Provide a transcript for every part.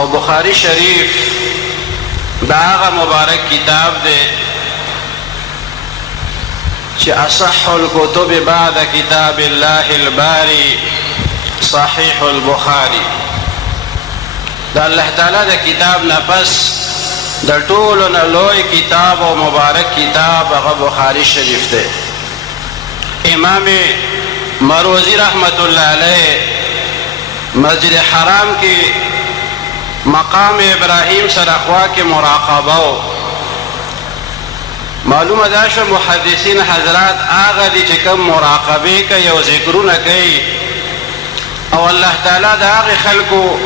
او بخاری شریف دا هغه مبارک کتاب دی چې اصح الكتب بعد کتاب الله الباری صحیح البخاری. دا الله تعالی دا کتاب نه پس د ټولو نه لوی کتاب او مبارک کتاب هغه بخاری شریف دی. امام مروزی رحمت الله علیه مسجد حرام کی مقام ابراہیم سره خوا کې مراقبه. معلومه دا شو محدثین حضرات هغه دي چې کوم مراقبه کوي او ذکرونه کوي او الله تعالی دا هغه خلکو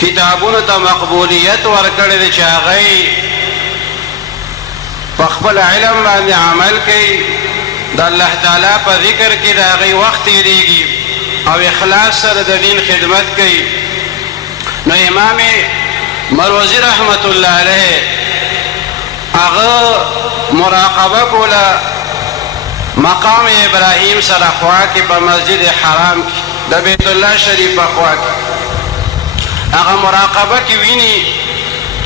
کتابونو ته مقبولیت ورکړي دي چې هغه په خپل علم باندې عمل کوي، د الله تعالی په ذکر کې د هغې وخت تېرېږي او اخلاص سره د دین خدمت کوي. نو امام مروزی رحمت الله علیه هغه مراقبه کوله مقام ابراهیم سره خوا کې په مسجد حرام کې د بیت الله شریف په خوا کې هغه مراقبه کې ویني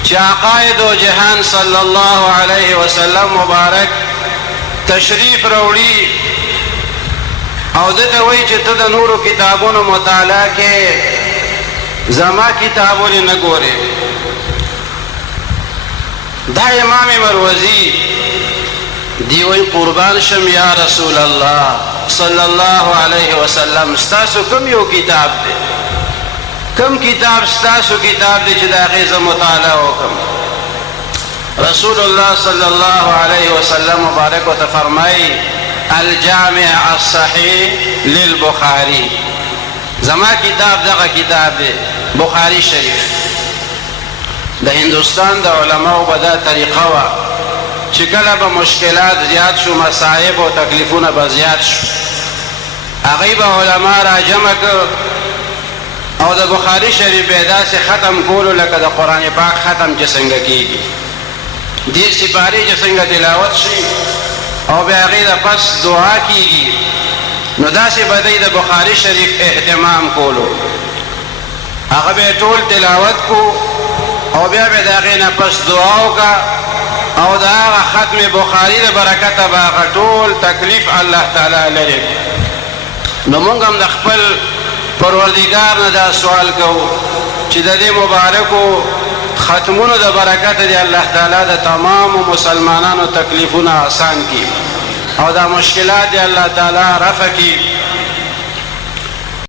چې عقاید و جهان صلی الله علیه وسلم مبارک تشریف راوړي او دته وایي چې ته د نورو کتابونو مطالعه کې زما کتابونه نه ګورې. دا امام مروزی دی وی قربان شم یا رسول الله صلی الله علیه وسلم ستاسو کوم یو کتاب دی؟ کوم کتاب ستاسو کتاب دی چې د هغې زه مطالعه وکړم؟ رسول الله صلی الله علیه وسلم مبارک ورته فرمایي الجامع الصحیح للبخاری. زما کتاب دغه کتاب دی بخاری شریف. د هندوستان د علماو به دا طریقه وه چې کله به مشکلات زیات شو، مصائب او تکلیفونه به زیات شو، هغوی به علما را جمع کړ او د بخاری شریف به داسې ختم کولو لکه د قرآن پاک ختم چې څنګه کېږي، دې سپارې چې څنګه تلاوت شي او بیا هغې د پس دعا کېږي. نو داسې به دی د بخاری شریف اهتمام کولو، هغه به ټول تلاوت کو او بیا به د هغې نه پس دعا وکړه او د هغه ختم بخاري د برکته به هغه ټول تکلیف الله تعالی لرې کړي. نو موږ هم د خپل پروردګار نه دا سوال کوو چې د دې مبارکو ختمونو د برکته دی الله تعالی د تمامو مسلمانانو تکلیفونه آسان کړي او دا مشکلات دی الله تعالی رفع کړي